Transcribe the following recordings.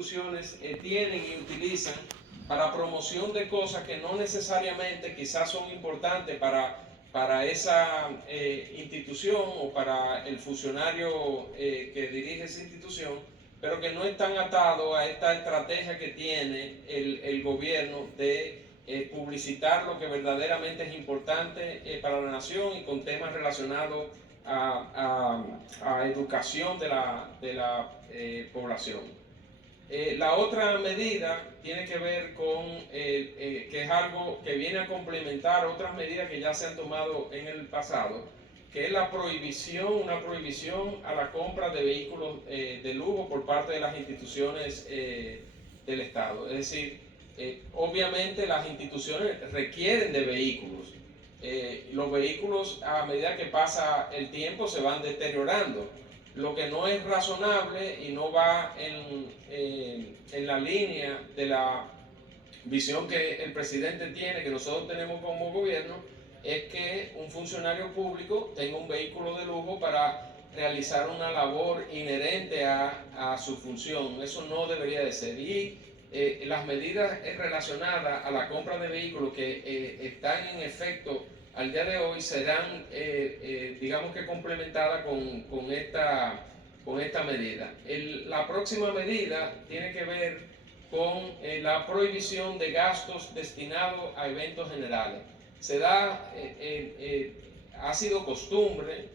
instituciones tienen y utilizan para promoción de cosas que no necesariamente quizás son importantes para esa institución o para el funcionario que dirige esa institución, pero que no están atados a esta estrategia que tiene el gobierno de publicitar lo que verdaderamente es importante para la nación y con temas relacionados a educación de la población. La otra medida tiene que ver con que es algo que viene a complementar otras medidas que ya se han tomado en el pasado, que es la prohibición, una prohibición a la compra de vehículos de lujo por parte de las instituciones del Estado. Es decir, obviamente las instituciones requieren de vehículos. Los vehículos, a medida que pasa el tiempo, se van deteriorando. Lo que no es razonable y no va en la línea de la visión que el presidente tiene, que nosotros tenemos como gobierno, es que un funcionario público tenga un vehículo de lujo para realizar una labor inherente a su función. Eso no debería de ser. Y las medidas relacionadas a la compra de vehículos que están en efecto al día de hoy serán, digamos que complementadas con esta medida. La próxima medida tiene que ver con la prohibición de gastos destinados a eventos generales. Ha sido costumbre,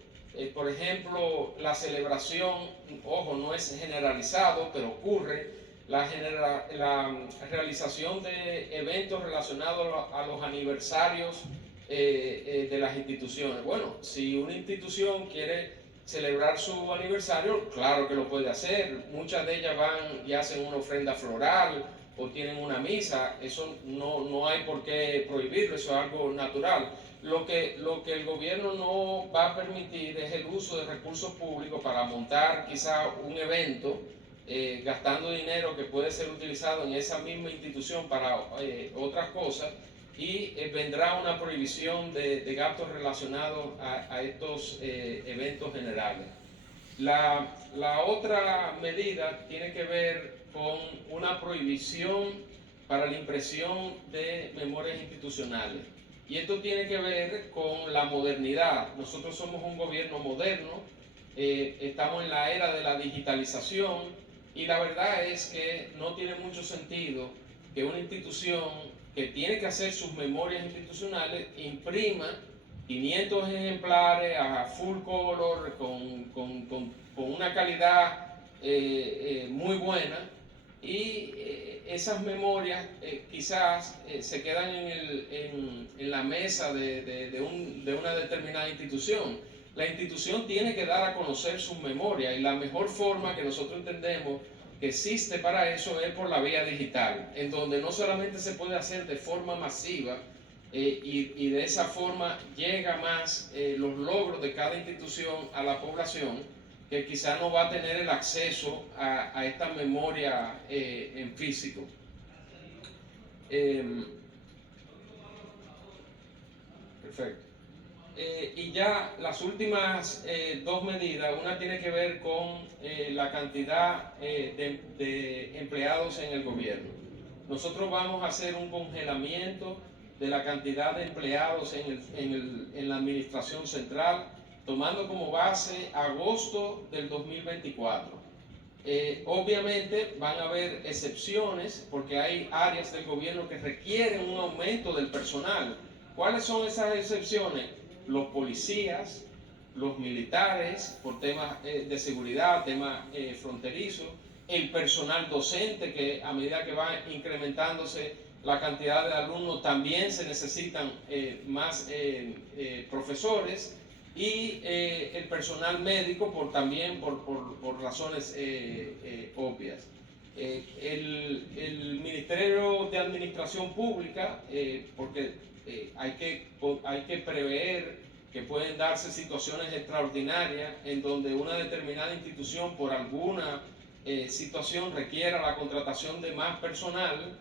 por ejemplo, la celebración, ojo, no es generalizado, pero ocurre, la realización de eventos relacionados a los aniversarios de las instituciones. Bueno, si una institución quiere celebrar su aniversario, claro que lo puede hacer. Muchas de ellas van y hacen una ofrenda floral o tienen una misa. Eso no hay por qué prohibirlo, eso es algo natural. Lo que el gobierno no va a permitir es el uso de recursos públicos para montar quizá un evento, gastando dinero que puede ser utilizado en esa misma institución para otras cosas, y vendrá una prohibición de gastos relacionados a estos eventos generales. La otra medida tiene que ver con una prohibición para la impresión de memorias institucionales. Y esto tiene que ver con la modernidad. Nosotros somos un gobierno moderno, estamos en la era de la digitalización, y la verdad es que no tiene mucho sentido que una institución que tiene que hacer sus memorias institucionales imprima 500 ejemplares a full color con una calidad muy buena, y esas memorias quizás se quedan en la mesa de una determinada institución. La institución tiene que dar a conocer sus memorias, y la mejor forma que nosotros entendemos que existe para eso es por la vía digital, en donde no solamente se puede hacer de forma masiva, y de esa forma llega más los logros de cada institución a la población, que quizá no va a tener el acceso a esta memoria en físico. Perfecto. Y ya las últimas dos medidas, una tiene que ver con la cantidad de empleados en el gobierno. Nosotros vamos a hacer un congelamiento de la cantidad de empleados en la administración central, tomando como base agosto del 2024. Obviamente van a haber excepciones, porque hay áreas del gobierno que requieren un aumento del personal. ¿Cuáles son esas excepciones? Los policías, los militares, por temas de seguridad, temas fronterizos, el personal docente, que a medida que va incrementándose la cantidad de alumnos, también se necesitan más profesores, y el personal médico también por razones obvias. El Ministerio de Administración Pública, porque hay que prever que pueden darse situaciones extraordinarias en donde una determinada institución por alguna situación requiera la contratación de más personal.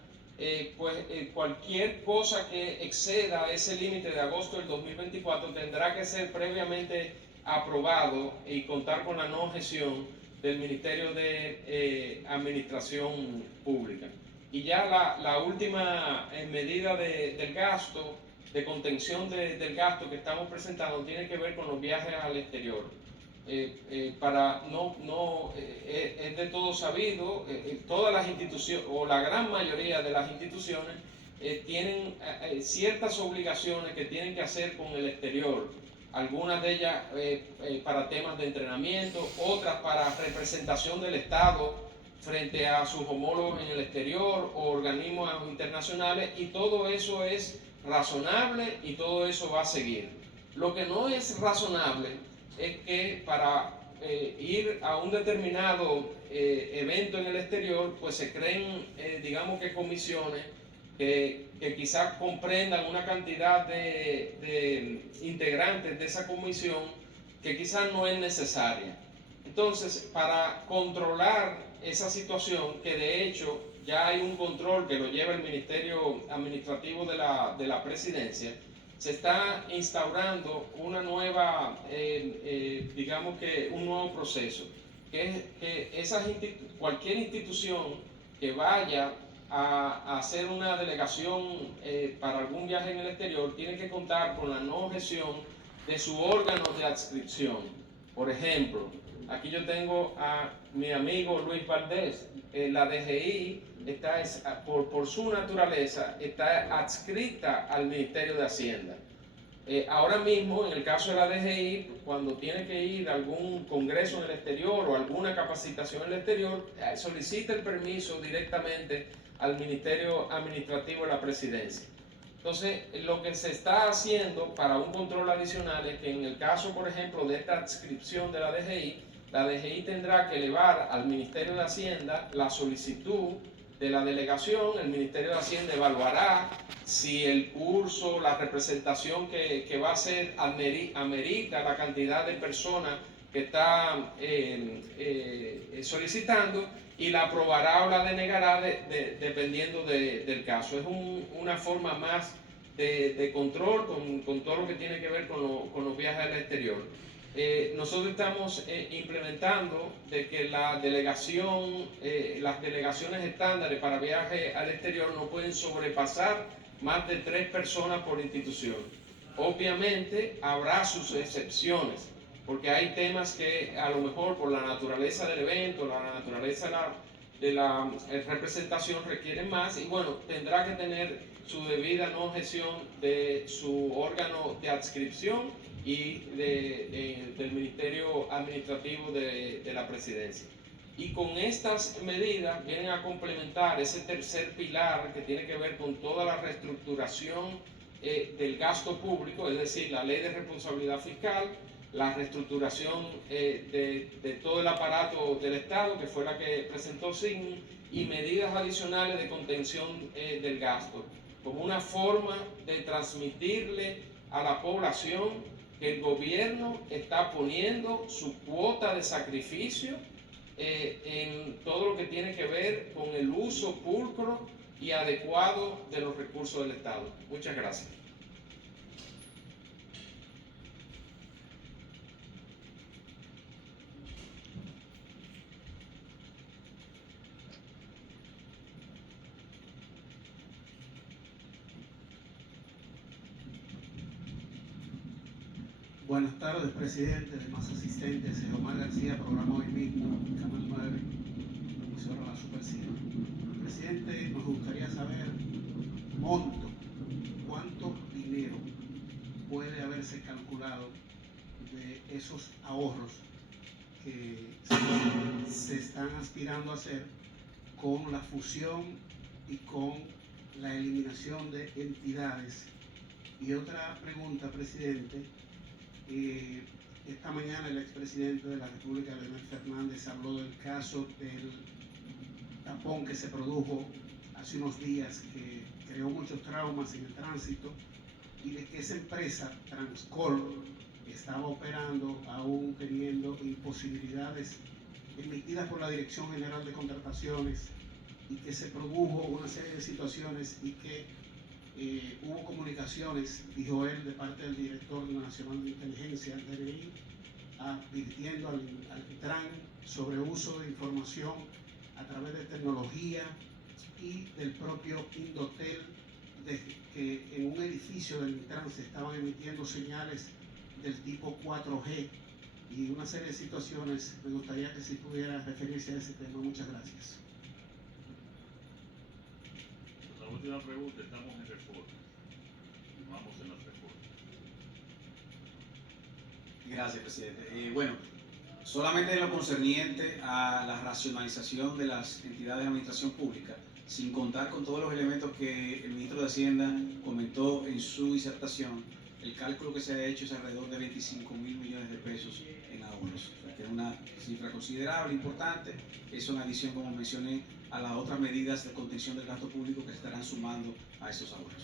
Cualquier cosa que exceda ese límite de agosto del 2024 tendrá que ser previamente aprobado y contar con la no objeción del Ministerio de Administración Pública. Y ya la última medida del gasto, de contención del gasto que estamos presentando, tiene que ver con los viajes al exterior. Es de todo sabido, todas las instituciones, o la gran mayoría de las instituciones, tienen ciertas obligaciones que tienen que hacer con el exterior. Algunas de ellas para temas de entrenamiento, otras para representación del Estado frente a sus homólogos en el exterior o organismos internacionales, y todo eso es razonable y todo eso va a seguir. Lo que no es razonable es que para ir a un determinado evento en el exterior, pues se creen, digamos que comisiones que quizás comprendan una cantidad de integrantes de esa comisión que quizás no es necesaria. Entonces, para controlar esa situación, que de hecho ya hay un control que lo lleva el Ministerio Administrativo de la Presidencia, se está instaurando una nueva, digamos que un nuevo proceso, que es que cualquier institución que vaya a hacer una delegación para algún viaje en el exterior tiene que contar con la no objeción de su órgano de adscripción. Por ejemplo, aquí yo tengo a mi amigo Luis Valdés. La DGI está, por su naturaleza, está adscrita al Ministerio de Hacienda. Ahora mismo, en el caso de la DGI, cuando tiene que ir a algún congreso en el exterior o alguna capacitación en el exterior, solicita el permiso directamente al Ministerio Administrativo de la Presidencia. Entonces, lo que se está haciendo para un control adicional es que en el caso, por ejemplo, de esta adscripción de la DGI tendrá que elevar al Ministerio de Hacienda la solicitud de la delegación. El Ministerio de Hacienda evaluará si el curso, la representación que va a hacer amerita la cantidad de personas que está solicitando, y la aprobará o la denegará dependiendo del caso. Es una forma más de control con todo lo que tiene que ver con los viajes al exterior. Nosotros estamos implementando de que las delegaciones estándares para viajes al exterior no pueden sobrepasar más de 3 personas por institución. Obviamente habrá sus excepciones, porque hay temas que a lo mejor por la naturaleza del evento, la naturaleza de la representación requieren más, y bueno, tendrá que tener su debida no objeción de su órgano de adscripción y del Ministerio Administrativo de la Presidencia. Y con estas medidas vienen a complementar ese tercer pilar que tiene que ver con toda la reestructuración del gasto público, es decir, la ley de responsabilidad fiscal, la reestructuración de todo el aparato del Estado, que fue la que presentó SIGNI, y medidas adicionales de contención del gasto, como una forma de transmitirle a la población que el gobierno está poniendo su cuota de sacrificio en todo lo que tiene que ver con el uso pulcro y adecuado de los recursos del Estado. Muchas gracias. Buenas tardes, presidente, demás asistentes. Omar García, programa Hoy Mismo, Canal 9, emisora La Supercima. Presidente, nos gustaría saber monto, cuánto dinero puede haberse calculado de esos ahorros que se están aspirando a hacer con la fusión y con la eliminación de entidades. Y otra pregunta, presidente. Esta mañana el expresidente de la República, Leonel Fernández, habló del caso del tapón que se produjo hace unos días, que creó muchos traumas en el tránsito, y de que esa empresa, Transcol, estaba operando aún teniendo imposibilidades emitidas por la Dirección General de Contrataciones, y que se produjo una serie de situaciones y que hubo comunicaciones, dijo él, de parte del director nacional de inteligencia, el DNI, advirtiendo al Intran sobre uso de información a través de tecnología y del propio Indotel, de que en un edificio del Intran se estaban emitiendo señales del tipo 4G y una serie de situaciones. Me gustaría que si pudiera referirse a ese tema. Muchas gracias. La última pregunta, estamos en reforma. Vamos en las reformas. Gracias, presidente. Bueno, solamente en lo concerniente a la racionalización de las entidades de administración pública, sin contar con todos los elementos que el ministro de Hacienda comentó en su disertación, el cálculo que se ha hecho es alrededor de 25.000 millones de pesos en ahorros. O sea, que es una cifra considerable, importante. Eso en adición, como mencioné, a las otras medidas de contención del gasto público que se estarán sumando a esos ahorros.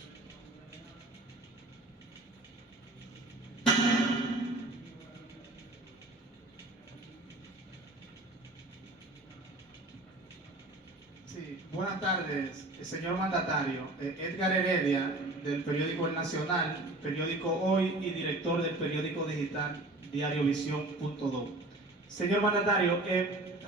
Sí, buenas tardes, señor mandatario. Edgar Heredia, del periódico El Nacional, periódico Hoy y director del periódico digital Diario Visión.do. Señor mandatario,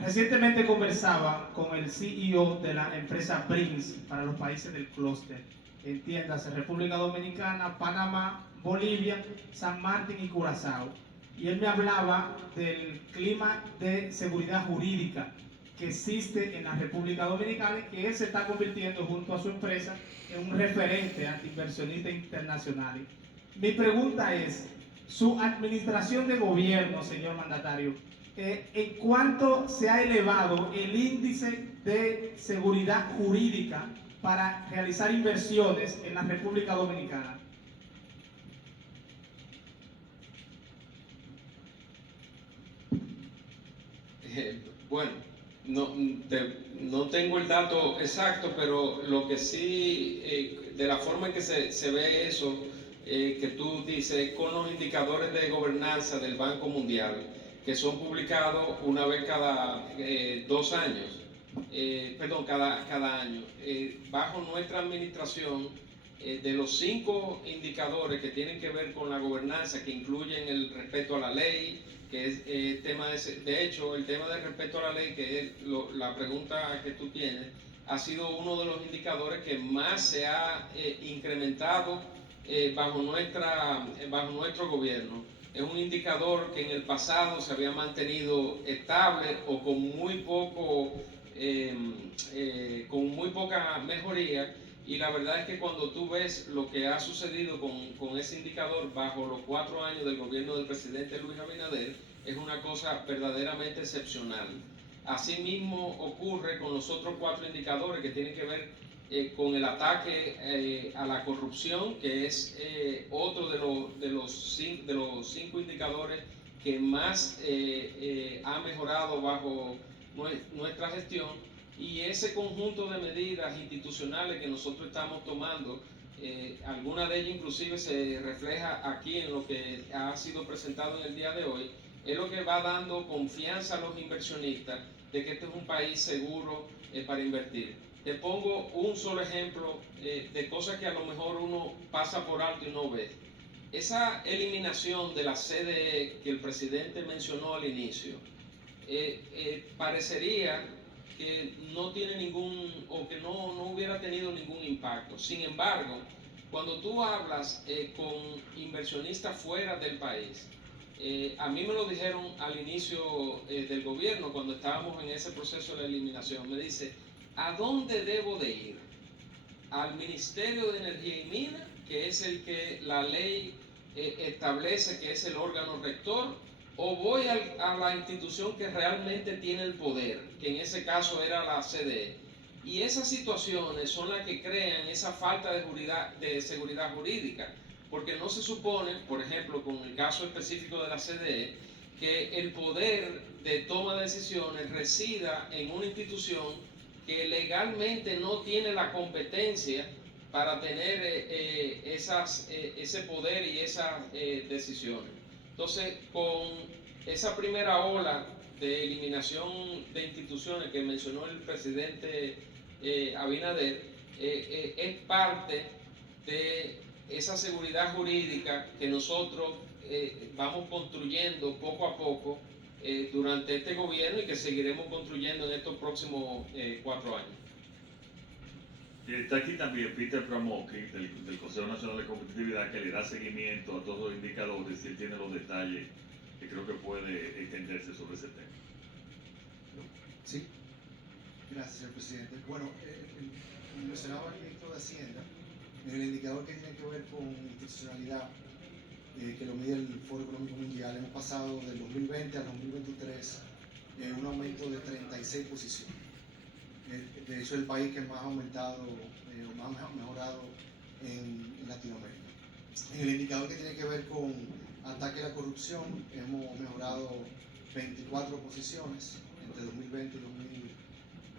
recientemente conversaba con el CEO de la empresa Prince para los países del clúster, entiéndase República Dominicana, Panamá, Bolivia, San Martín y Curazao. Y él me hablaba del clima de seguridad jurídica que existe en la República Dominicana y que él se está convirtiendo junto a su empresa en un referente ante inversionistas internacionales. Mi pregunta es, su administración de gobierno, señor mandatario, ¿en cuánto se ha elevado el índice de seguridad jurídica para realizar inversiones en la República Dominicana? Bueno, no tengo el dato exacto, pero lo que sí, de la forma en que se ve eso, que tú dices, con los indicadores de gobernanza del Banco Mundial, que son publicados una vez cada 2 años, cada año. Bajo nuestra administración, de los 5 indicadores que tienen que ver con la gobernanza, que incluyen el respeto a la ley, que es tema de hecho, el tema del respeto a la ley, que es la pregunta que tú tienes, ha sido uno de los indicadores que más se ha incrementado bajo nuestro gobierno. Es un indicador que en el pasado se había mantenido estable o con muy poca mejoría, y la verdad es que cuando tú ves lo que ha sucedido con ese indicador bajo los 4 años del gobierno del presidente Luis Abinader, es una cosa verdaderamente excepcional. Asimismo ocurre con los otros 4 indicadores que tienen que ver con el ataque a la corrupción, que es otro de los 5 indicadores que más ha mejorado bajo nuestra gestión. Y ese conjunto de medidas institucionales que nosotros estamos tomando, alguna de ellas inclusive se refleja aquí en lo que ha sido presentado en el día de hoy, es lo que va dando confianza a los inversionistas de que este es un país seguro para invertir. Te pongo un solo ejemplo de cosas que a lo mejor uno pasa por alto y no ve. Esa eliminación de la CDE que el presidente mencionó al inicio, parecería que no tiene ningún, o que no hubiera tenido ningún impacto. Sin embargo, cuando tú hablas con inversionistas fuera del país, a mí me lo dijeron al inicio del gobierno, cuando estábamos en ese proceso de eliminación, me dice, ¿a dónde debo de ir? ¿Al Ministerio de Energía y Minas, que es el que la ley establece que es el órgano rector, o voy a la institución que realmente tiene el poder, que en ese caso era la CDE? Y esas situaciones son las que crean esa falta de seguridad jurídica, porque no se supone, por ejemplo, con el caso específico de la CDE, que el poder de toma de decisiones resida en una institución que legalmente no tiene la competencia para tener ese poder y esas decisiones. Entonces, con esa primera ola de eliminación de instituciones que mencionó el presidente Abinader, es parte de esa seguridad jurídica que nosotros vamos construyendo poco a poco durante este gobierno y que seguiremos construyendo en estos próximos 4 años. Está aquí también Peter Pramoki del Consejo Nacional de Competitividad, que le da seguimiento a todos los indicadores y él tiene los detalles que creo que puede extenderse sobre ese tema. Sí, gracias, señor presidente. Bueno, mencionaba el ministro de Hacienda, en el indicador que tiene que ver con institucionalidad, que lo mide el Foro Económico Mundial, hemos pasado del 2020 al 2023 un aumento de 36 posiciones. De hecho, el país que más ha aumentado o más ha mejorado en Latinoamérica. En el indicador que tiene que ver con ataque a la corrupción, hemos mejorado 24 posiciones entre 2020 y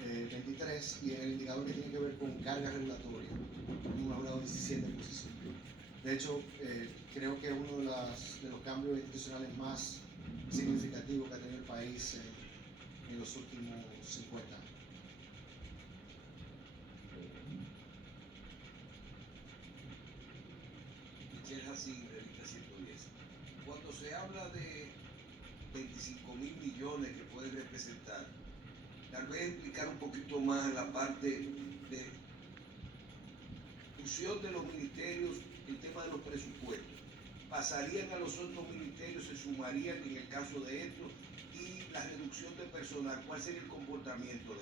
2023, y en el indicador que tiene que ver con carga regulatoria, hemos mejorado 17 posiciones. De hecho, creo que es uno de los cambios institucionales más significativos que ha tenido el país en los últimos 50 años. Michelle Hassin, revista 110. Cuando se habla de 25.000 millones que puede representar, tal vez explicar un poquito más la parte de fusión de los ministerios, el tema de los presupuestos. ¿Pasarían a los otros ministerios, se sumarían en el caso de esto? Y la reducción de personal, ¿cuál sería el comportamiento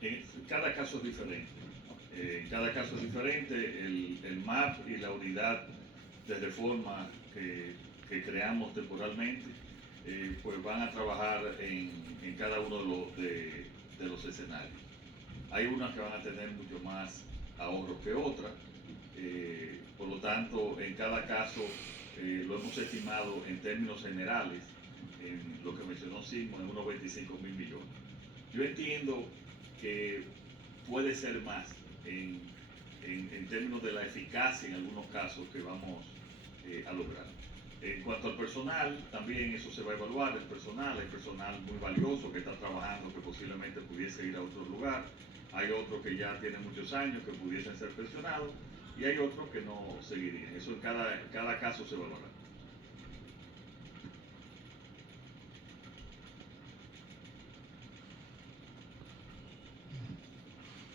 de esto? Cada caso es diferente. En cada caso es diferente. El MAP y la unidad de reforma que creamos temporalmente, pues van a trabajar en cada uno de los escenarios. Hay unas que van a tener mucho más ahorros que otras. Por lo tanto, en cada caso lo hemos estimado en términos generales, en lo que mencionó Sismo, en unos 25.000 millones. Yo entiendo que puede ser más en términos de la eficacia en algunos casos que vamos a lograr. En cuanto al personal, también eso se va a evaluar. El personal, hay personal muy valioso que está trabajando, que posiblemente pudiese ir a otro lugar. Hay otros que ya tienen muchos años que pudiesen ser pensionados y hay otros que no seguirían. Eso en cada caso se evaluará.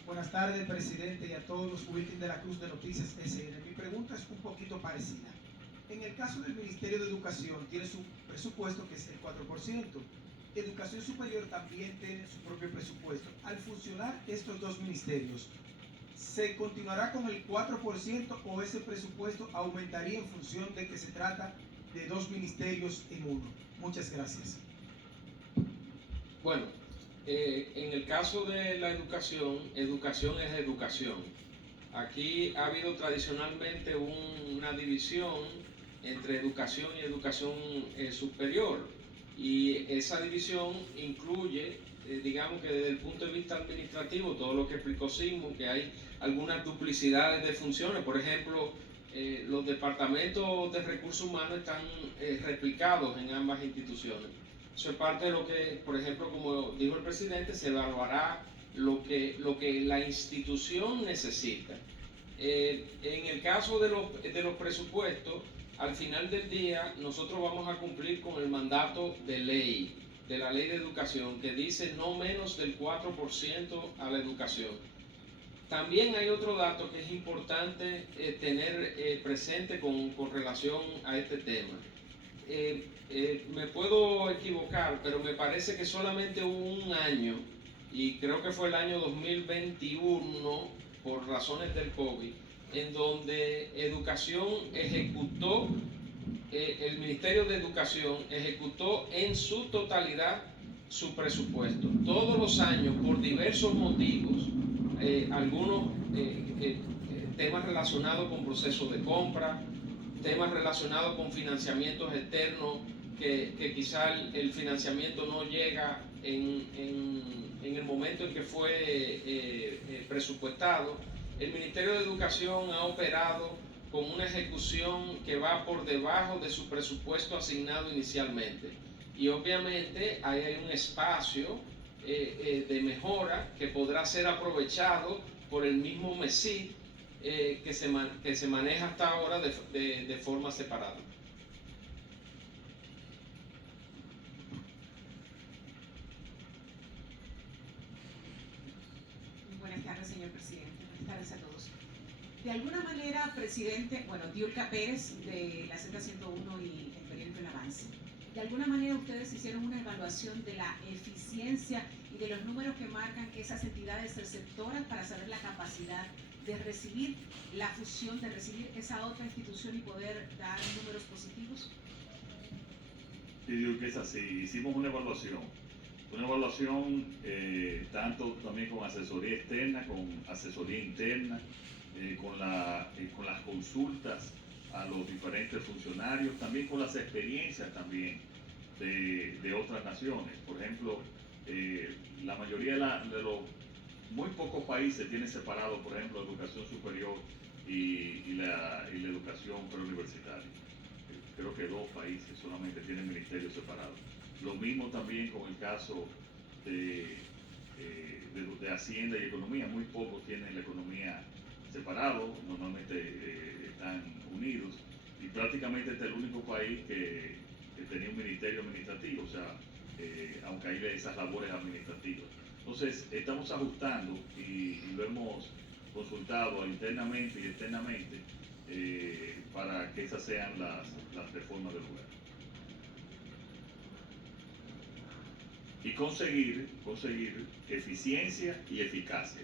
Buenas tardes, presidente, y a todos los bulletins de la Cruz de Noticias SN. Mi pregunta es un poquito parecida. En el caso del Ministerio de Educación, tiene su presupuesto que es el 4%. Educación Superior también tiene su propio presupuesto. Al funcionar estos dos ministerios, ¿se continuará con el 4% o ese presupuesto aumentaría en función de que se trata de dos ministerios en uno? Muchas gracias. Bueno, en el caso de la educación, educación es educación. Aquí ha habido tradicionalmente una división entre educación y educación superior, y esa división incluye, digamos que desde el punto de vista administrativo, todo lo que explicó Sismo, que hay algunas duplicidades de funciones. Por ejemplo, los departamentos de recursos humanos están replicados en ambas instituciones. Eso es parte de lo que, por ejemplo, como dijo el presidente, se evaluará lo que la institución necesita. En el caso de los presupuestos, al final del día, nosotros vamos a cumplir con el mandato de ley, de la ley de educación, que dice no menos del 4% a la educación. También hay otro dato que es importante tener presente con relación a este tema. Me puedo equivocar, pero me parece que solamente hubo un año, y creo que fue el año 2021, por razones del COVID, en donde Educación ejecutó, el Ministerio de Educación ejecutó en su totalidad su presupuesto. Todos los años, por diversos motivos, algunos temas relacionados con procesos de compra, temas relacionados con financiamientos externos, que quizá el financiamiento no llega en el momento en que fue presupuestado. El Ministerio de Educación ha operado con una ejecución que va por debajo de su presupuesto asignado inicialmente. Y obviamente hay un espacio de mejora que podrá ser aprovechado por el mismo MESID que se maneja hasta ahora de forma separada. Buenas tardes, señor presidente. Buenas tardes a todos. De alguna manera, presidente, Diulca Pérez de la Z101 y el periódico El Avance, de alguna manera ustedes hicieron una evaluación de la eficiencia y de los números que marcan esas entidades receptoras para saber la capacidad de recibir la fusión, de recibir esa otra institución y poder dar números positivos. Sí, digo que es así. Hicimos una evaluación tanto también con asesoría externa, con asesoría interna, con las consultas a los diferentes funcionarios, también con las experiencias también de otras naciones. Por ejemplo, la mayoría de los muy pocos países tienen separado, por ejemplo, la educación superior y la educación preuniversitaria. Creo que 2 países solamente tienen ministerios separados. Lo mismo también con el caso de Hacienda y Economía. Muy pocos tienen la economía separado, normalmente están unidos. Y prácticamente este es el único país que tenía un ministerio administrativo, o sea, aunque hay esas labores administrativas. Entonces, estamos ajustando y lo hemos consultado internamente y externamente para que esas sean las reformas del lugar. Y conseguir eficiencia y eficacia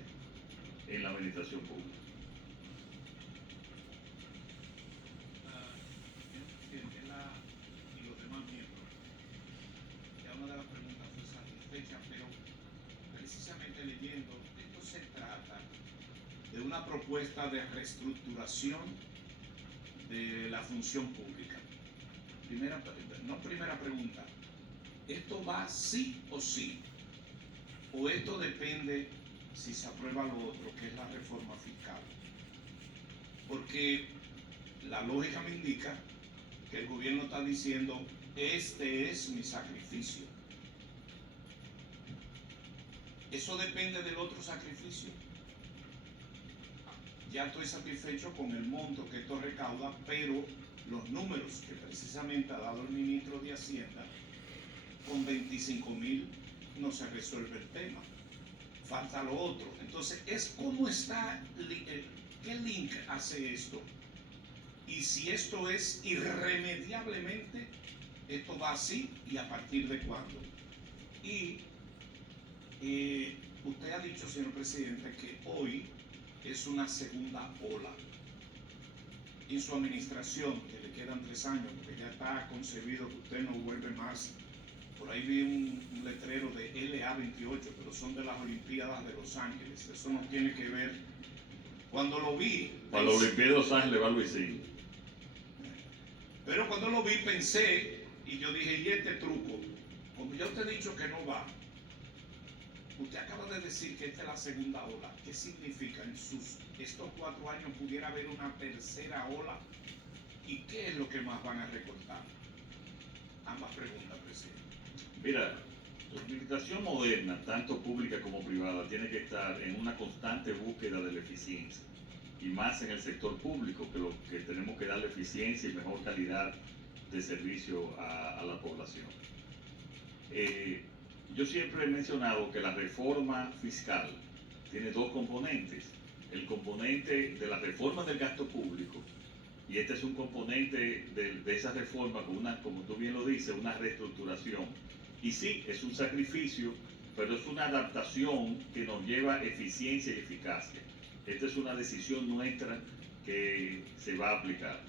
en la administración pública. Y los demás miembros, ya una de las preguntas fue satisfecha, pero precisamente leyendo, esto se trata de una propuesta de reestructuración de la función pública. Primera pregunta, ¿esto va sí o sí? ¿O esto depende si se aprueba lo otro, que es la reforma fiscal? Porque la lógica me indica que el gobierno está diciendo, este es mi sacrificio. ¿Eso depende del otro sacrificio? Ya estoy satisfecho con el monto que esto recauda, pero los números que precisamente ha dado el ministro de Hacienda, con 25.000 no se resuelve el tema. Falta lo otro. Entonces, es cómo está, qué link hace esto. Y si esto es irremediablemente, esto va así y a partir de cuándo. Y usted ha dicho, señor presidente, que hoy es una segunda ola. En su administración, que le quedan 3 años, porque ya está concebido que usted no vuelve más. Por ahí vi un letrero de LA28, pero son de las Olimpiadas de Los Ángeles. Eso no tiene que ver. Cuando lo vi... Para los Olimpiadas de Los Ángeles va Luisín. Pero cuando lo vi pensé, y yo dije, ¿y este truco? Como ya usted ha dicho que no va, usted acaba de decir que esta es la segunda ola. ¿Qué significa? En estos 4 años pudiera haber una tercera ola. ¿Y qué es lo que más van a recortar? Ambas preguntas, presidente. Mira, la administración moderna, tanto pública como privada, tiene que estar en una constante búsqueda de la eficiencia. Y más en el sector público, que lo que tenemos que darle eficiencia y mejor calidad de servicio a la población. Yo siempre he mencionado que la reforma fiscal tiene 2 componentes. El componente de la reforma del gasto público, y este es un componente de esa reforma con una, como tú bien lo dices, una reestructuración. Y sí, es un sacrificio, pero es una adaptación que nos lleva a eficiencia y eficacia. Esta es una decisión nuestra que se va a aplicar.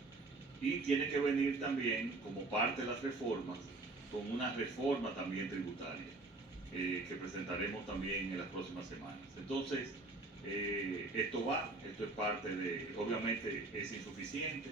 Y tiene que venir también, como parte de las reformas, con una reforma también tributaria, que presentaremos también en las próximas semanas. Entonces, esto es parte de, obviamente es insuficiente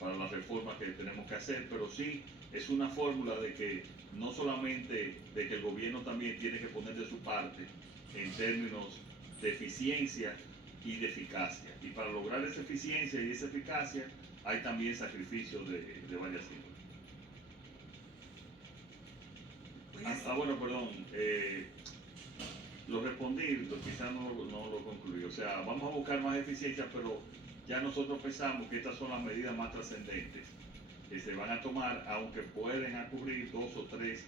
para las reformas que tenemos que hacer, pero sí es una fórmula de que no solamente de que el gobierno también tiene que poner de su parte en términos de eficiencia y de eficacia. Y para lograr esa eficiencia y esa eficacia hay también sacrificios de varias índoles. Bueno, perdón. Lo respondí, quizás no lo concluí. O sea, vamos a buscar más eficiencia, pero ya nosotros pensamos que estas son las medidas más trascendentes que se van a tomar, aunque pueden ocurrir 2 o 3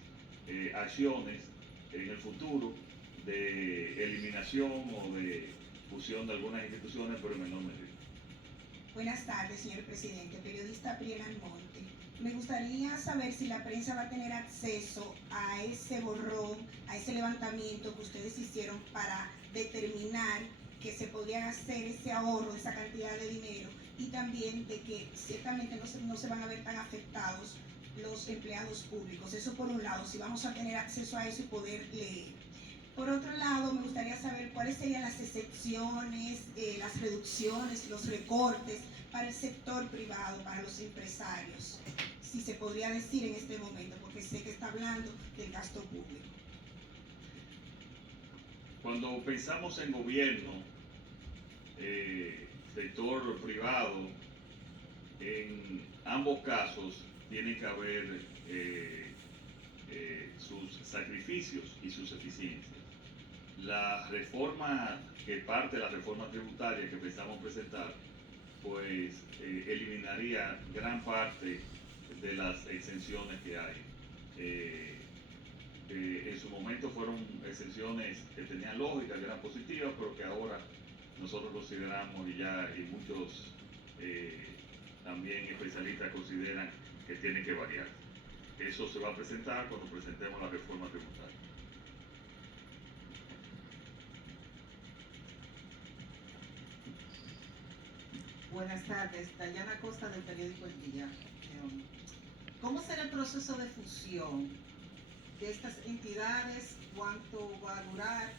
acciones en el futuro de eliminación o de fusión de algunas instituciones, pero en menor medida. Buenas tardes, señor presidente. Periodista Priela Almonte. Me gustaría saber si la prensa va a tener acceso a ese borrón, a ese levantamiento que ustedes hicieron para determinar que se podría hacer ese ahorro, esa cantidad de dinero, y también de que ciertamente no se van a ver tan afectados los empleados públicos. Eso por un lado, si vamos a tener acceso a eso y poder leer. Por otro lado, me gustaría saber cuáles serían las excepciones, las reducciones, los recortes para el sector privado, para los empresarios, si se podría decir en este momento, porque sé que está hablando del gasto público. Cuando pensamos en gobierno, sector privado, en ambos casos tiene que haber sus sacrificios y sus eficiencias. La reforma, que parte de la reforma tributaria que pensamos presentar, pues eliminaría gran parte de las exenciones que hay. En su momento fueron exenciones que tenían lógica, que eran positivas, pero que ahora nosotros consideramos, y muchos también especialistas consideran que tienen que variar. Eso se va a presentar cuando presentemos la reforma tributaria. Buenas tardes, Dayana Costa del periódico El Día. ¿Cómo será el proceso de fusión de estas entidades? ¿Cuánto va a durar?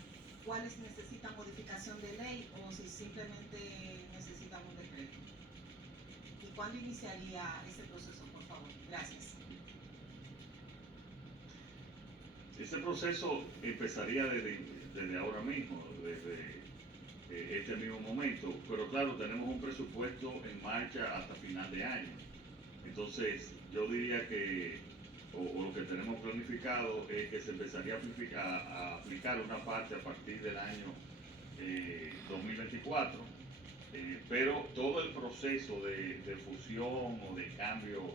¿Cuáles necesitan modificación de ley o si simplemente necesitan un decreto? ¿Y cuándo iniciaría ese proceso, por favor? Gracias. Ese proceso empezaría desde ahora mismo, desde este mismo momento, pero claro, tenemos un presupuesto en marcha hasta final de año. Entonces, yo diría que, o lo que tenemos planificado es que se empezaría a aplicar una parte a partir del año 2024, pero todo el proceso de fusión o de cambio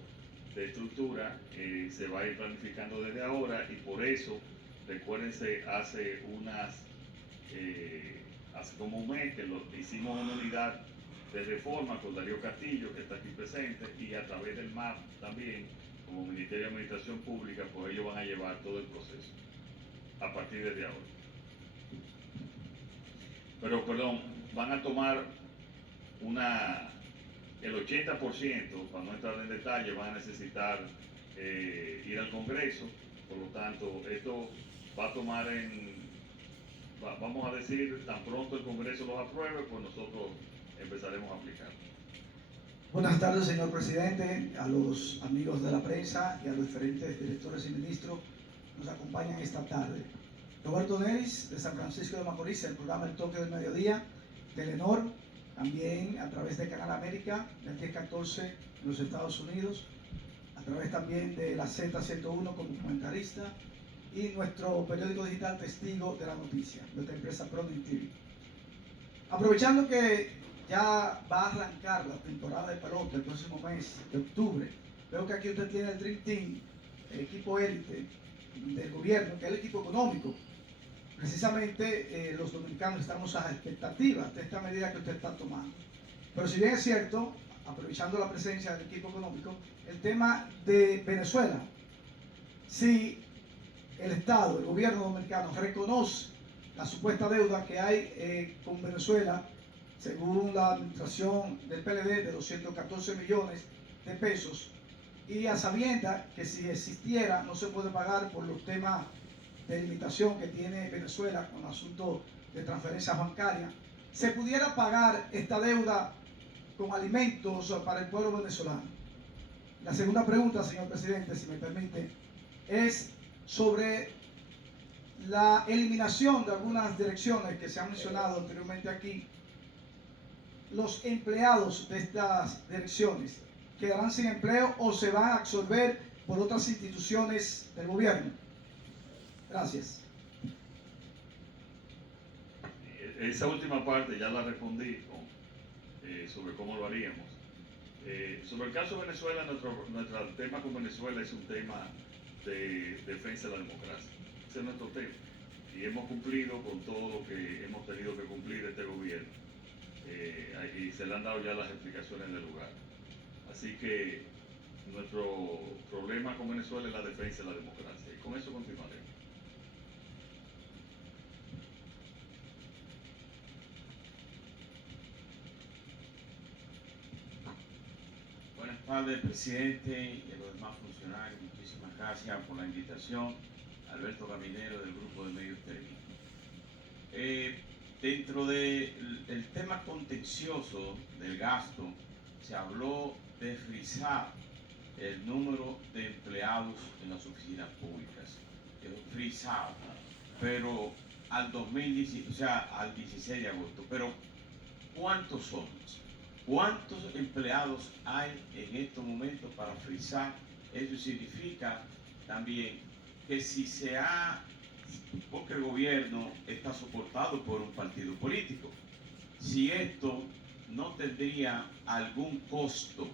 de estructura se va a ir planificando desde ahora, y por eso, recuérdense, hace como un mes que hicimos una unidad de reforma con Darío Castillo, que está aquí presente, y a través del MAP también, como Ministerio de Administración Pública, pues ellos van a llevar todo el proceso a partir de ahora. Pero, perdón, van a tomar el 80%, para no entrar en detalle, van a necesitar ir al Congreso. Por lo tanto, esto va a tomar vamos a decir, tan pronto el Congreso los apruebe, pues nosotros empezaremos a aplicar. Buenas tardes, señor presidente, a los amigos de la prensa y a los diferentes directores y ministros que nos acompañan esta tarde. Roberto Neris, de San Francisco de Macorís, el programa El Toque del Mediodía, Telenor, también a través de Canal América, del 1014 en los Estados Unidos, a través también de la Z101 como comentarista, y nuestro periódico digital Testigo de la Noticia, nuestra empresa Pronin TV. Aprovechando que ya va a arrancar la temporada de pelota el próximo mes de octubre, veo que aquí usted tiene el Dream Team, el equipo élite del gobierno, que es el equipo económico. Precisamente los dominicanos estamos a expectativas de esta medida que usted está tomando. Pero si bien es cierto, aprovechando la presencia del equipo económico, el tema de Venezuela, si el Estado, el gobierno dominicano reconoce la supuesta deuda que hay con Venezuela, según la administración del PLD, de 214 millones de pesos, y a sabiendas que si existiera no se puede pagar por los temas de limitación que tiene Venezuela con el asunto de transferencias bancarias, se pudiera pagar esta deuda con alimentos para el pueblo venezolano. La segunda pregunta, señor presidente, si me permite, es sobre la eliminación de algunas direcciones que se han mencionado anteriormente aquí. Los empleados de estas direcciones quedarán sin empleo o se van a absorber por otras instituciones del gobierno. Gracias. Esa última parte ya la respondí sobre cómo lo haríamos. Sobre el caso de Venezuela, nuestro tema con Venezuela es un tema de defensa de la democracia. Ese es nuestro tema. Y hemos cumplido con todo lo que hemos tenido que cumplir este gobierno. Y se le han dado ya las explicaciones del lugar. Así que nuestro problema con Venezuela es la defensa de la democracia. Y con eso continuaremos. Buenas tardes, presidente y a los demás funcionarios. Muchísimas gracias por la invitación. Alberto Caminero, del Grupo de Medios Televisión. Dentro del tema contencioso del gasto, se habló de frisar el número de empleados en las oficinas públicas. Frisado, pero al 2016, o sea, al 16 de agosto. Pero, ¿cuántos son? ¿Cuántos empleados hay en estos momentos para frisar? Eso significa también que si se ha, porque el gobierno está soportado por un partido político, si esto no tendría algún costo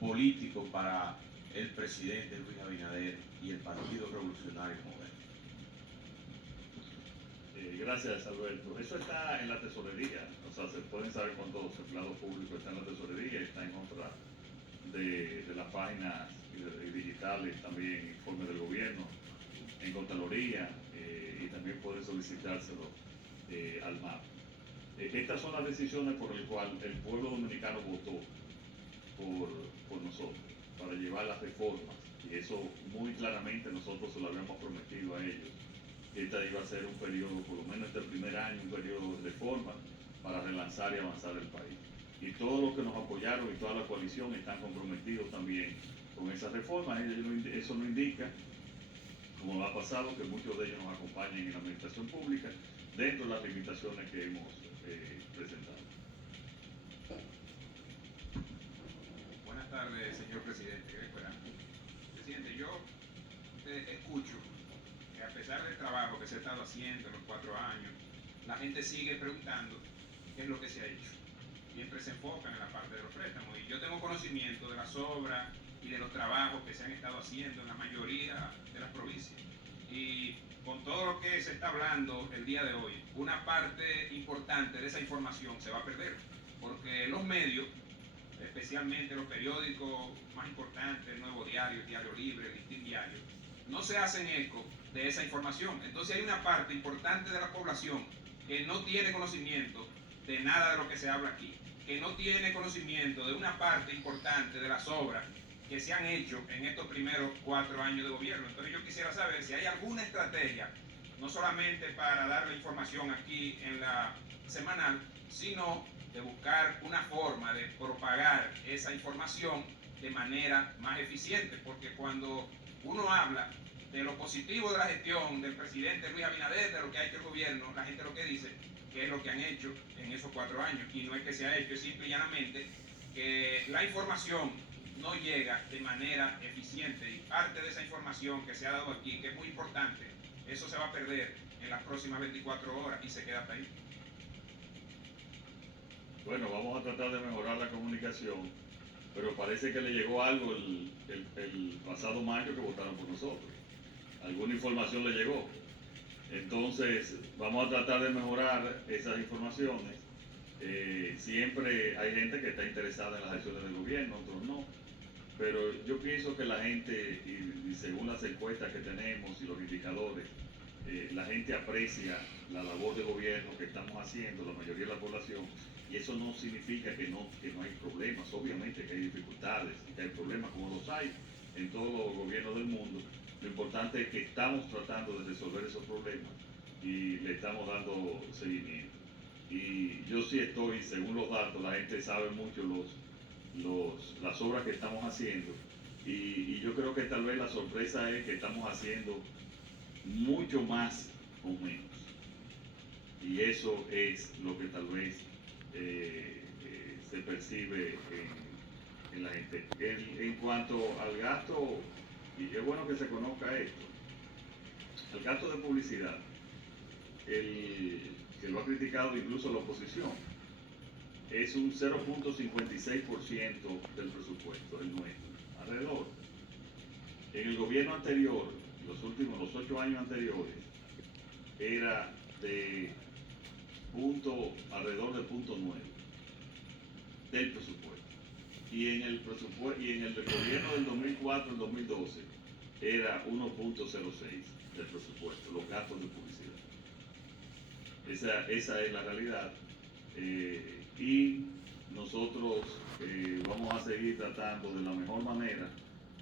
político para el presidente Luis Abinader y el Partido Revolucionario Moderno. Gracias, Alberto. Eso está en la tesorería, o sea, se pueden saber cuántos empleados públicos están en la tesorería, está en otra de las páginas digitales, también informes del gobierno, en Contraloría, y también puede solicitárselo al MAP. Estas son las decisiones por las cuales el pueblo dominicano votó por nosotros, para llevar las reformas, y eso muy claramente nosotros se lo habíamos prometido a ellos. Esta iba a ser un periodo, por lo menos este primer año, un periodo de reforma para relanzar y avanzar el país. Y todos los que nos apoyaron y toda la coalición están comprometidos también con esas reformas. Eso no indica, como lo ha pasado, que muchos de ellos nos acompañen en la administración pública dentro de las limitaciones que hemos presentado. Buenas tardes, señor presidente. Presidente, yo escucho que a pesar del trabajo que se ha estado haciendo en los 4 años, la gente sigue preguntando qué es lo que se ha hecho. Siempre se enfocan en la parte de los préstamos. Y yo tengo conocimiento de las obras y de los trabajos que se han estado haciendo en la mayoría de las provincias. Y con todo lo que se está hablando el día de hoy, una parte importante de esa información se va a perder, porque los medios, especialmente los periódicos más importantes, el Nuevo Diario, el Diario Libre, el Listín Diario, no se hacen eco de esa información. Entonces hay una parte importante de la población que no tiene conocimiento de nada de lo que se habla aquí, que no tiene conocimiento de una parte importante de las obras que se han hecho en estos primeros 4 años de gobierno. Entonces yo quisiera saber si hay alguna estrategia, no solamente para dar la información aquí en la semanal, sino de buscar una forma de propagar esa información de manera más eficiente, porque cuando uno habla de lo positivo de la gestión del presidente Luis Abinader, de lo que ha hecho el gobierno, la gente lo que dice que es lo que han hecho en esos 4 años, y no es que se ha hecho, es simple y llanamente que la información no llega de manera eficiente, y parte de esa información que se ha dado aquí, que es muy importante, eso se va a perder en las próximas 24 horas y se queda hasta ahí. Bueno, vamos a tratar de mejorar la comunicación, pero parece que le llegó algo el pasado mayo que votaron por nosotros. Alguna información le llegó. Entonces, vamos a tratar de mejorar esas informaciones. Siempre hay gente que está interesada en las acciones del gobierno, otros no. Pero yo pienso que la gente, y según las encuestas que tenemos y los indicadores, la gente aprecia la labor de gobierno que estamos haciendo, la mayoría de la población, y eso no significa que no hay problemas. Obviamente que hay dificultades y que hay problemas, como los hay en todos los gobiernos del mundo. Lo importante es que estamos tratando de resolver esos problemas y le estamos dando seguimiento. Y yo sí estoy, según los datos, la gente sabe mucho las obras que estamos haciendo, y yo creo que tal vez la sorpresa es que estamos haciendo mucho más con menos, y eso es lo que tal vez se percibe en la gente. En cuanto al gasto, y es bueno que se conozca esto, el gasto de publicidad, que lo ha criticado incluso la oposición, es un 0.56% del presupuesto, el nuestro, alrededor. En el gobierno anterior, los 8 años anteriores, era de alrededor de 0.9 del presupuesto. Y en el gobierno del 2004 al 2012 era 1.06 del presupuesto, los gastos de publicidad. Esa es la realidad. Y nosotros vamos a seguir tratando de la mejor manera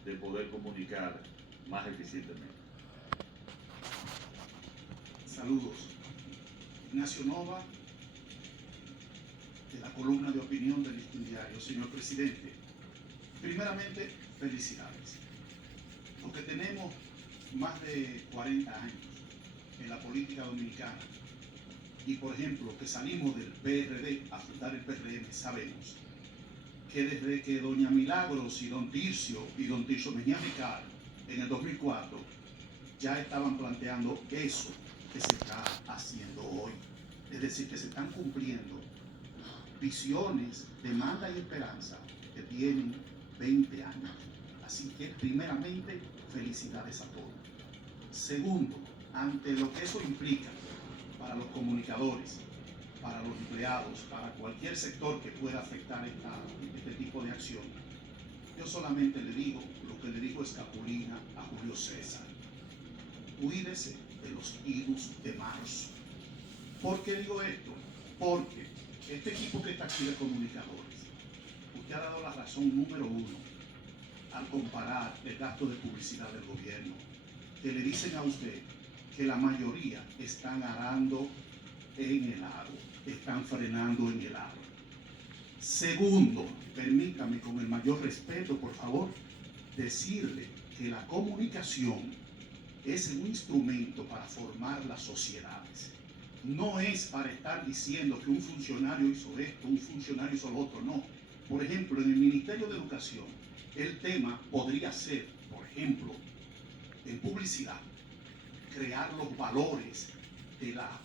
de poder comunicar más eficientemente. Saludos. Ignacio Nova, de la columna de opinión del Listín Diario. Señor presidente, primeramente, felicidades. Los que tenemos más de 40 años en la política dominicana y, por ejemplo, que salimos del PRD a fundar el PRM, sabemos que desde que doña Milagros y don Tircio Mejía Ricard en el 2004 ya estaban planteando eso que se está haciendo hoy. Es decir, que se están cumpliendo visiones, demanda y esperanza que tienen 20 años. Así que, primeramente, felicidades a todos. Segundo, ante lo que eso implica para los comunicadores, para los empleados, para cualquier sector que pueda afectar este tipo de acción, yo solamente le digo lo que le dijo Escapulina a Julio César: cuídese de los idus de marzo. ¿Por qué digo esto? Porque este equipo que está aquí de comunicadores, usted ha dado la razón número uno al comparar el gasto de publicidad del gobierno, que le dicen a usted que la mayoría están arando en el aro, están frenando en el aro. Segundo, permítame con el mayor respeto, por favor, decirle que la comunicación es un instrumento para formar las sociedades. No es para estar diciendo que un funcionario hizo esto, un funcionario hizo lo otro, no. Por ejemplo, en el Ministerio de Educación, el tema podría ser, por ejemplo, en publicidad, crear los valores de la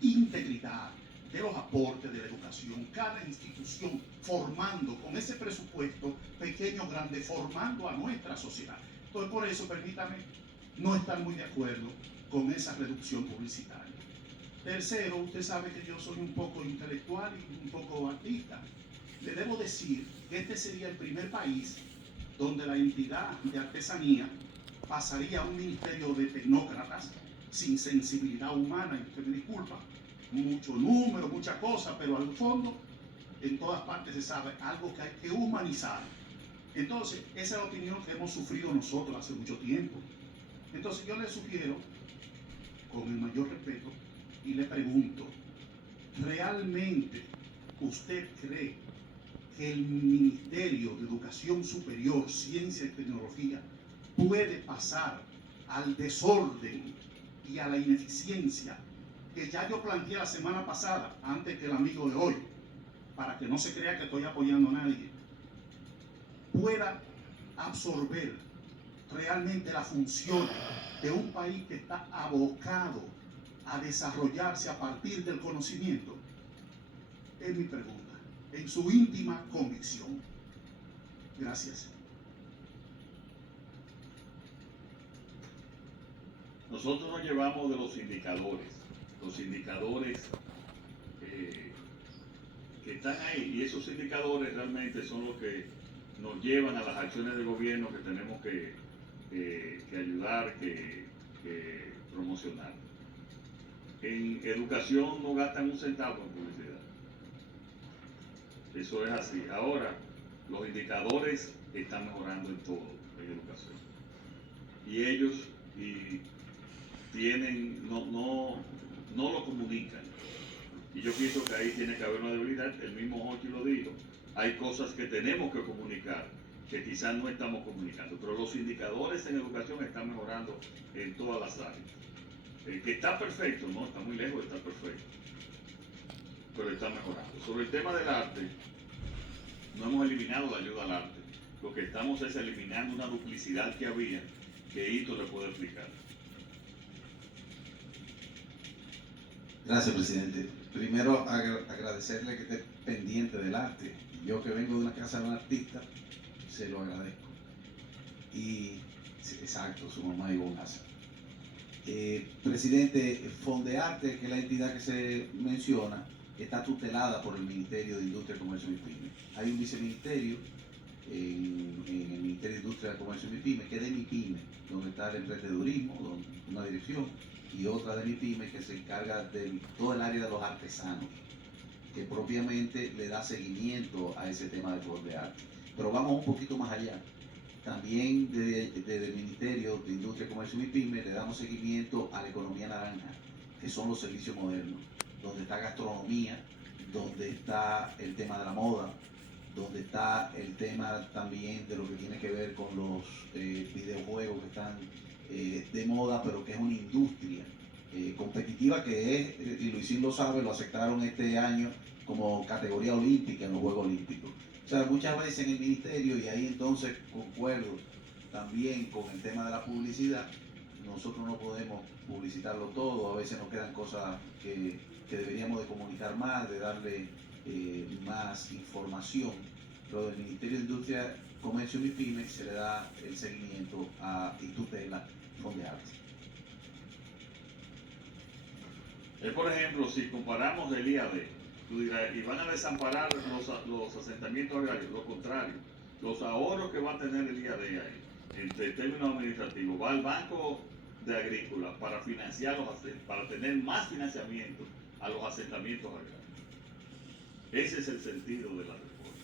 integridad, de los aportes de la educación, cada institución formando con ese presupuesto pequeño o grande, formando a nuestra sociedad. Entonces, por eso, permítame no estar muy de acuerdo con esa reducción publicitaria. Tercero, usted sabe que yo soy un poco intelectual y un poco artista. Le debo decir que este sería el primer país donde la entidad de artesanía pasaría a un ministerio de tecnócratas sin sensibilidad humana, y usted me disculpa, mucho número, mucha cosa, pero al fondo, en todas partes se sabe algo que hay que humanizar. Entonces, esa es la opinión que hemos sufrido nosotros hace mucho tiempo. Entonces, yo le sugiero, con el mayor respeto, y le pregunto, ¿realmente usted cree que el Ministerio de Educación Superior, Ciencia y Tecnología puede pasar al desorden y a la ineficiencia que ya yo planteé la semana pasada, antes que el amigo de hoy, para que no se crea que estoy apoyando a nadie, pueda absorber realmente la función de un país que está abocado a desarrollarse a partir del conocimiento? Es mi pregunta, en su íntima convicción. Gracias. Nosotros nos llevamos de los indicadores que están ahí, y esos indicadores realmente son los que nos llevan a las acciones de gobierno que tenemos que ayudar, que promocionar. En educación no gastan un centavo en publicidad. Eso es así. Ahora, los indicadores están mejorando en todo, en educación. Y ellos no lo comunican. Y yo pienso que ahí tiene que haber una debilidad. El mismo Hochi lo dijo. Hay cosas que tenemos que comunicar, que quizás no estamos comunicando. Pero los indicadores en educación están mejorando en todas las áreas. Que está perfecto, no, está muy lejos de estar perfecto, pero está mejorando. Sobre el tema del arte, no hemos eliminado la ayuda al arte. Lo que estamos es eliminando una duplicidad que había, que Hito le puede explicar. Gracias, presidente. Primero, agradecerle que esté pendiente del arte. Yo que vengo de una casa de un artista, se lo agradezco. Y, sí, exacto, su mamá iba a un casa. Presidente, Fondearte, que es la entidad que se menciona, está tutelada por el Ministerio de Industria, Comercio y MIPYME. Hay un viceministerio en el Ministerio de Industria, Comercio y MIPYME, que es de MIPYME, donde está el emprendedurismo, una dirección, y otra de MIPYME que se encarga de todo el área de los artesanos, que propiamente le da seguimiento a ese tema de Fondearte. Pero vamos un poquito más allá. También desde el Ministerio de Industria, Comercio y MIPYME le damos seguimiento a la economía naranja, que son los servicios modernos, donde está gastronomía, donde está el tema de la moda, donde está el tema también de lo que tiene que ver con los videojuegos que están de moda, pero que es una industria competitiva que es, y Luisín lo sabe, lo aceptaron este año como categoría olímpica en los Juegos Olímpicos. O sea, muchas veces en el ministerio, y ahí entonces concuerdo también con el tema de la publicidad, nosotros no podemos publicitarlo todo, a veces nos quedan cosas que deberíamos de comunicar más, de darle más información, pero del Ministerio de Industria, Comercio y MIPYME se le da el seguimiento y tutela Fondearte. Por ejemplo, si comparamos el IAD, tú dirás, y van a desamparar los asentamientos agrarios, lo contrario, los ahorros que va a tener el IAD ahí, en términos administrativos, va al Banco de Agrícola para financiar para tener más financiamiento a los asentamientos agrarios. Ese es el sentido de la reforma.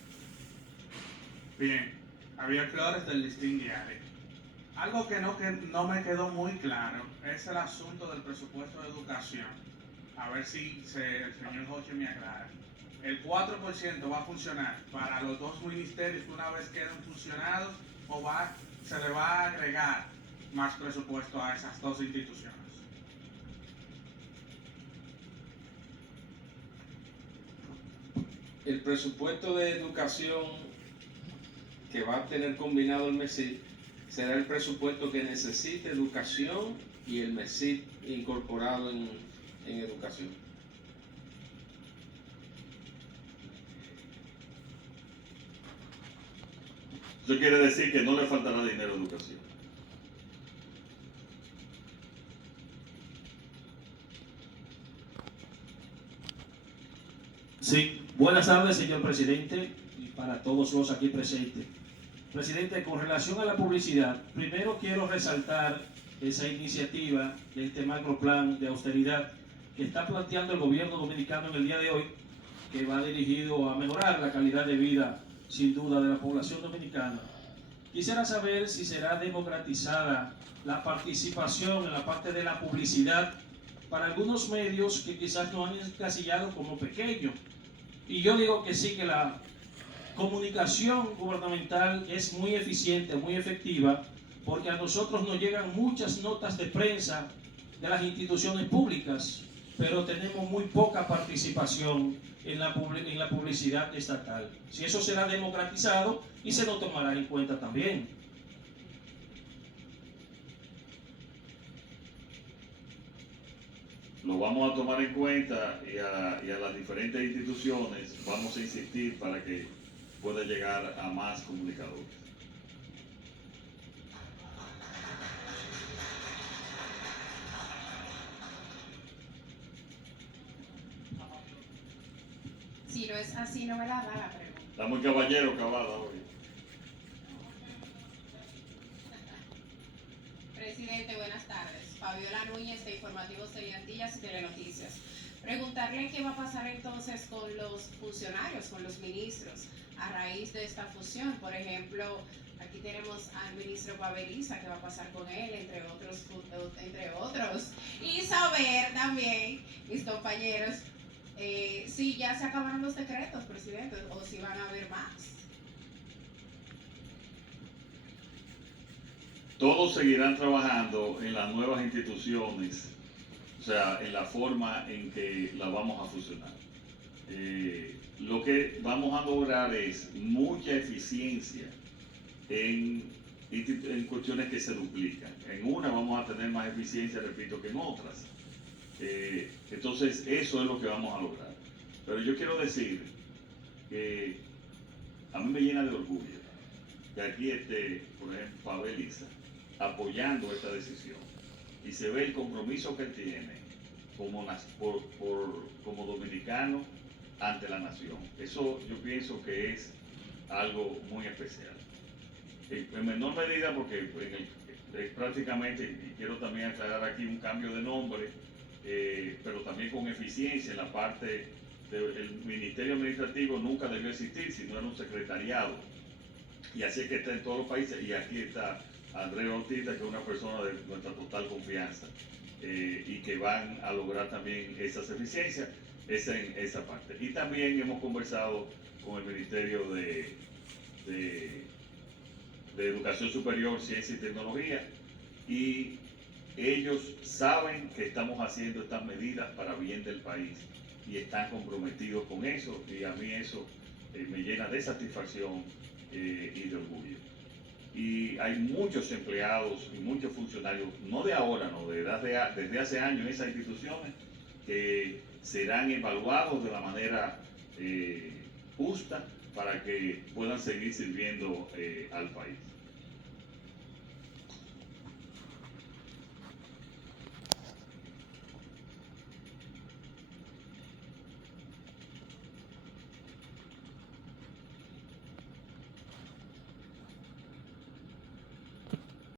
Bien, Javier Flores del Listín Diario. Algo que no me quedó muy claro es el asunto del presupuesto de educación. A ver si el señor Joche me aclara. ¿El 4% va a funcionar para los dos ministerios una vez queden funcionados o se le va a agregar más presupuesto a esas dos instituciones? El presupuesto de educación que va a tener combinado el MESID será el presupuesto que necesite educación y el MESID incorporado en educación. Eso quiere decir que no le faltará dinero a educación. Sí, buenas tardes, señor presidente, y para todos los aquí presentes. Presidente, con relación a la publicidad, primero quiero resaltar esa iniciativa de este macroplan de austeridad que está planteando el gobierno dominicano en el día de hoy, que va dirigido a mejorar la calidad de vida, sin duda, de la población dominicana. Quisiera saber si será democratizada la participación en la parte de la publicidad para algunos medios que quizás no han encasillado como pequeños. Y yo digo que sí, que la comunicación gubernamental es muy eficiente, muy efectiva, porque a nosotros nos llegan muchas notas de prensa de las instituciones públicas, pero tenemos muy poca participación en la publicidad estatal. Si eso será democratizado y se lo tomará en cuenta también. Lo vamos a tomar en cuenta y a las diferentes instituciones vamos a insistir para que pueda llegar a más comunicadores. Si no es así, no me la da la pregunta. Está muy caballero Cavada hoy. Presidente, buenas tardes. Fabiola Núñez de Informativos Seriantillas y Telenoticias. Preguntarle qué va a pasar entonces con los funcionarios, con los ministros, a raíz de esta fusión. Por ejemplo, aquí tenemos al ministro Paveliza, qué va a pasar con él, entre otros. Y saber también, mis compañeros, si ya se acabaron los decretos, presidente, o si van a haber más. Todos seguirán trabajando en las nuevas instituciones, o sea, en la forma en que la vamos a fusionar. Lo que vamos a lograr es mucha eficiencia en cuestiones que se duplican. En una vamos a tener más eficiencia, repito, que en otras. Entonces, eso es lo que vamos a lograr. Pero yo quiero decir que a mí me llena de orgullo que aquí esté, por ejemplo, Pavel Issa, apoyando esta decisión. Y se ve el compromiso que él tiene como dominicano ante la nación. Eso yo pienso que es algo muy especial. En menor medida porque prácticamente, y quiero también aclarar aquí un cambio de nombre, pero también con eficiencia en la parte del Ministerio Administrativo nunca debió existir, sino era un secretariado. Y así es que está en todos los países, y aquí está Andrés Ortiz, que es una persona de nuestra total confianza, y que van a lograr también esas eficiencias en esa parte. Y también hemos conversado con el Ministerio de Educación Superior, Ciencia y Tecnología, y ellos saben que estamos haciendo estas medidas para bien del país y están comprometidos con eso, y a mí eso me llena de satisfacción y de orgullo. Y hay muchos empleados y muchos funcionarios, no de ahora, no, desde hace años en esas instituciones, que serán evaluados de la manera justa para que puedan seguir sirviendo al país.